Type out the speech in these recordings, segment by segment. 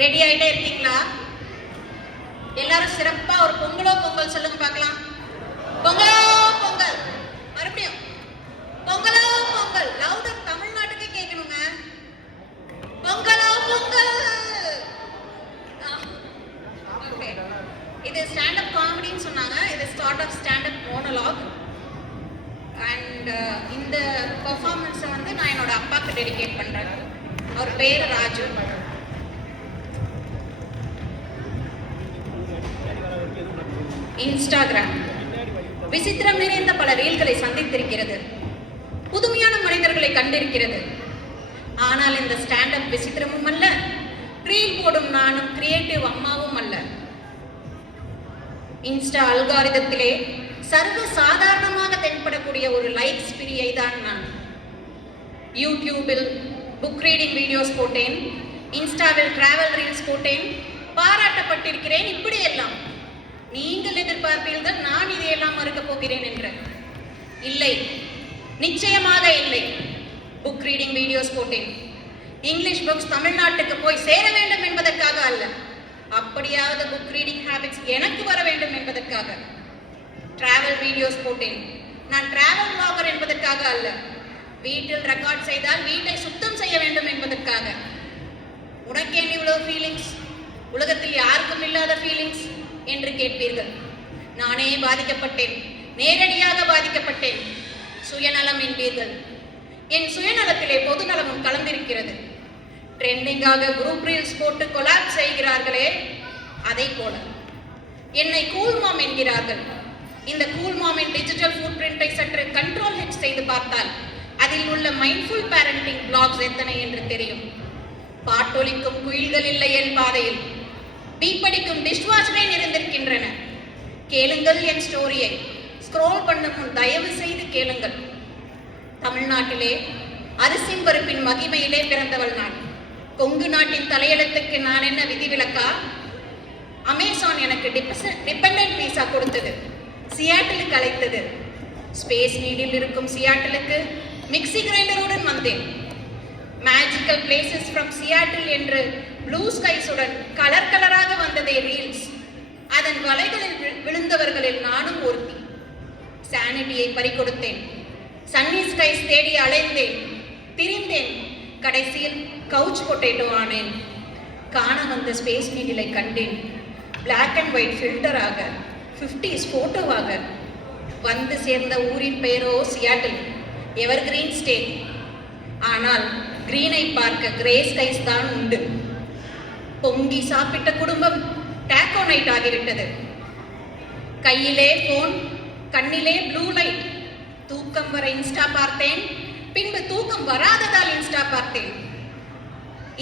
Ready ஆயிட்டே இருக்கீங்களா? எல்லாரும் சிறப்பா ஒரு பொங்கலோ பொங்கல் சொல்லுங்க பார்க்கலாம். பொங்கலோ பொங்கல். மறுபடியும் பொங்கலோ பொங்கல். லவுடர் தமிழ்நாட்டுக்கே கேட்கணுங்க. பொங்கலோ பொங்கல். இது ஸ்டாண்ட் அப் காமெடின்னு சொன்னாங்க. இது start of stand up monologue. And இந்த பெர்ஃபார்மன்ஸை வந்து நான் என்னோட அப்பாவுக்கு டெடிகேட் பண்றேன். அவர் பேர் ராஜு. இன்ஸ்டாகிராம் விசித்திரம் நிறைந்த பல ரீல்களை சந்தித்திருக்கிறது. புதுமையான மனிதர்களை கண்டிருக்கிறது. ஆனால் இந்த ஸ்டாண்ட் அப் விசித்திரமும் அல்ல, ரீல் போடும் நானும் கிரியேட்டிவ் அம்மாவும் அல்ல. இன்ஸ்டா அல்காரிதத்திலே சர்வ சாதாரணமாக தென்படக்கூடிய ஒரு லைக்ஸ் பிரியை தான் நான். யூடியூபில் புக் ரீடிங் வீடியோஸ் போட்டேன், இன்ஸ்டாவில் டிராவல் ரீல்ஸ் போட்டேன், பாராட்டப்பட்டிருக்கிறேன். இப்படி எல்லாம் நீங்கள் எதிர்பார்ப்பீர்கள் நான் இதையெல்லாம் மறுக்க போகிறேன் என்று. இல்லை, நிச்சயமாக இல்லை. புக் ரீடிங் வீடியோஸ் போட்டேன். இங்கிலீஷ் புக்ஸ் தமிழ்நாட்டுக்கு போய் சேர வேண்டும் என்பதற்காக அல்ல, அப்படியாவது புக் ரீடிங் ஹேபிட்ஸ் எனக்கு வர வேண்டும் என்பதற்காக. டிராவல் வீடியோஸ் போட்டேன். நான் டிராவல் vlogger என்பதற்காக அல்ல, வீட்டில் ரெக்கார்ட் செய்தால் வீட்டை சுத்தம் செய்ய வேண்டும் என்பதற்காக. உனக்கு என்ன இவ்வளவு ஃபீலிங்ஸ்? உலகத்தில் யாருக்கும் இல்லாத ஃபீலிங்ஸ் என்று கேட்பீர்கள். நானே பாதிக்கப்பட்டேன், நேரடியாக பாதிக்கப்பட்டேன். சுயநலம் என்பீர்கள். என் சுயநலத்திலே பொதுநலமும் கலந்திருக்கிறது. ட்ரெண்டிங்காக குரூப் ரீல்ஸ் போட்டு கொலாப் செய்கிறார்களே, அதை போல என்னை கூல் மாம் என்கிறார்கள். இந்த கூல் மாமின் டிஜிட்டல் ஃபுட் பிரிண்டை சற்று கண்ட்ரோல் ஹெட் செய்து பார்த்தால் அதில் உள்ள மைண்ட்ஃபுல் பேரண்டிங் பிளாக்ஸ் எத்தனை என்று தெரியும். பாட்டொலிக்கும் குயில்கள் இல்லை என் பாதையில், பீப்படிக்கும் டிஷ்வாஷரே நிறைந்திருக்கின்றன. கேளுங்கள் என் ஸ்டோரியை. ஸ்க்ரோல் பண்ணும் முன் தயவு செய்து கேளுங்கள். தமிழ்நாட்டிலே அரிசி பருப்பின் மகிமையிலே பிறந்தவள் நான். கொங்கு நாட்டின் தலையெழுத்துக்கு நான் என்ன விதிவிலக்கா? அமேசான் எனக்கு டிபெண்டன்ட் விசா கொடுத்தது, சியாட்டிலுக்கு அழைத்தது. ஸ்பேஸ் நீடில் இருக்கும் சியாட்டிலுக்கு மிக்சி கிரைண்டருடன் வந்தேன். மேஜிக்கல் பிளேசஸ் ஃப்ரம் சியாட்டில் என்று ப்ளூ ஸ்கைஸுடன் கலர் கலராக வந்ததே ரீல்ஸ். அதன் வலைகளில் விழுந்தவர்களில் நானும் ஒருத்தி. சானிட்டியை பறிகொடுத்தேன். சன்னி ஸ்கைஸ் தேடி அலைந்தேன், திரிந்தேன். கடைசியில் கவுச் பொட்டேட்டோ ஆனேன். காண வந்த ஸ்பேஸ் நீடிலை கண்டேன். பிளாக் அண்ட் ஒயிட் ஃபில்டராக, 50s போட்டோவாக. வந்து சேர்ந்த ஊரின் பெயரோ சியாட்டில், எவர் கிரீன் ஸ்டேட். ஆனால் கிரீனை பார்க்க கிரே ஸ்கைஸ் தான் உண்டு. பொங்கி சாப்பிட்ட குடும்பம் டேக்கோ நைட் ஆகிவிட்டது. கையிலே போன், கண்ணிலே ப்ளூ லைட். தூக்கம் வர இன்ஸ்டா பார்த்தேன், பின்பு தூக்கம் வராததால் இன்ஸ்டா பார்த்தேன்.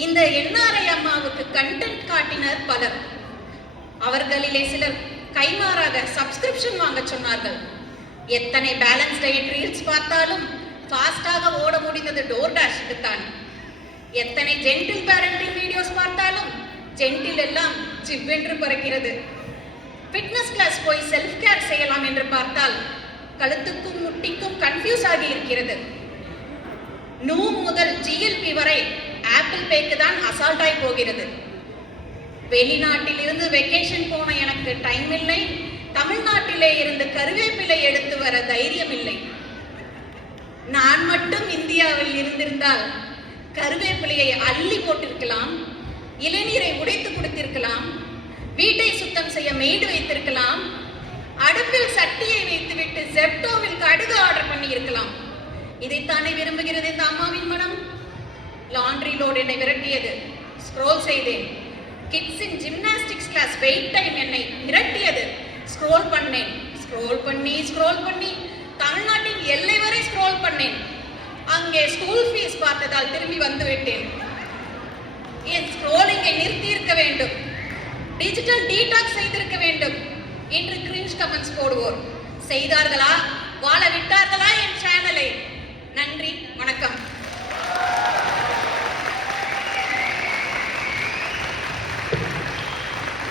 இந்த என்ஆர்ஐ அம்மாவுக்கு கண்டென்ட் காட்டினர் பலர். அவர்களிலே சிலர் கைமாறாக சப்ஸ்கிரிப்ஷன் வாங்க சொன்னார்கள். எத்தனை பேலன்ஸ் டயட் ரீல்ஸ் பார்த்தாலும் ஃபாஸ்டாக ஓட முடிந்தது டோர் டேஷ்க்கு தான். எத்தனை ஜென்டில் பேரண்டிங் வீடியோஸ் பார்த்தாலும் ஜென்டில் எல்லாம் சிவ்வென்று பறக்கிறது. ஃபிட்னஸ் கிளாஸ் போய் செல்ஃப் கேர் செய்யலாம் என்று பார்த்தால் கழுத்துக்கும் முட்டிக்கும் கன்ஃபியூஸ் ஆகி இருக்கிறது. நூம் முதல் ஜிஎல்பி வரை ஆப்பிள் பேக்கு தான் அசால்ட்டாய் போகிறது. வெளிநாட்டில் இருந்து வெக்கேஷன் போன எனக்கு டைம் இல்லை. தமிழ்நாட்டிலே இருந்து கருவேப்பிலை எடுத்து வர தைரியம் இல்லை. நான் மட்டும் இந்தியாவில் இருந்திருந்தால் கருவேப்பிலையை அள்ளி போட்டிருக்கலாம், இளநீரை உடைத்து கொடுத்திருக்கலாம், வீட்டை சுத்தம் செய்ய மெய்டு வைத்திருக்கலாம், அடுப்பில் சட்டியை வைத்துவிட்டு ஜெப்டோவில் கடுகு ஆர்டர் பண்ணி இருக்கலாம். இதைத்தானே விரும்புகிறது இந்த அம்மாவின் மனம். லாண்ட்ரி லோட் என்னை விரட்டியது. ஸ்க்ரோல் செய்தேன். கிட்ஸின் ஜிம்னாஸ்டிக்ஸ் கிளாஸ் வெயிட் டைம் என்னை மிரட்டியது. ஸ்க்ரோல் பண்ணேன். ஸ்க்ரோல் பண்ணி தமிழ்நாட்டின் எல்லை வரை ஸ்க்ரோல் பண்ணேன். அங்கே ஸ்கூல் ஃபீஸ் பார்த்ததால் திரும்பி வந்து விட்டேன். என் ஸ்க்ரோலிங்கை நிறுத்தி இருக்க வேண்டும், டிஜிட்டல் டீடாக்ஸ் செய்திருக்க வேண்டும் என்று கிரிஞ்ச் கமெண்ட்ஸ் போடுவோர் செய்தார்களா? வாழ விட்டார்களா என் சேனலை? நன்றி, வணக்கம்.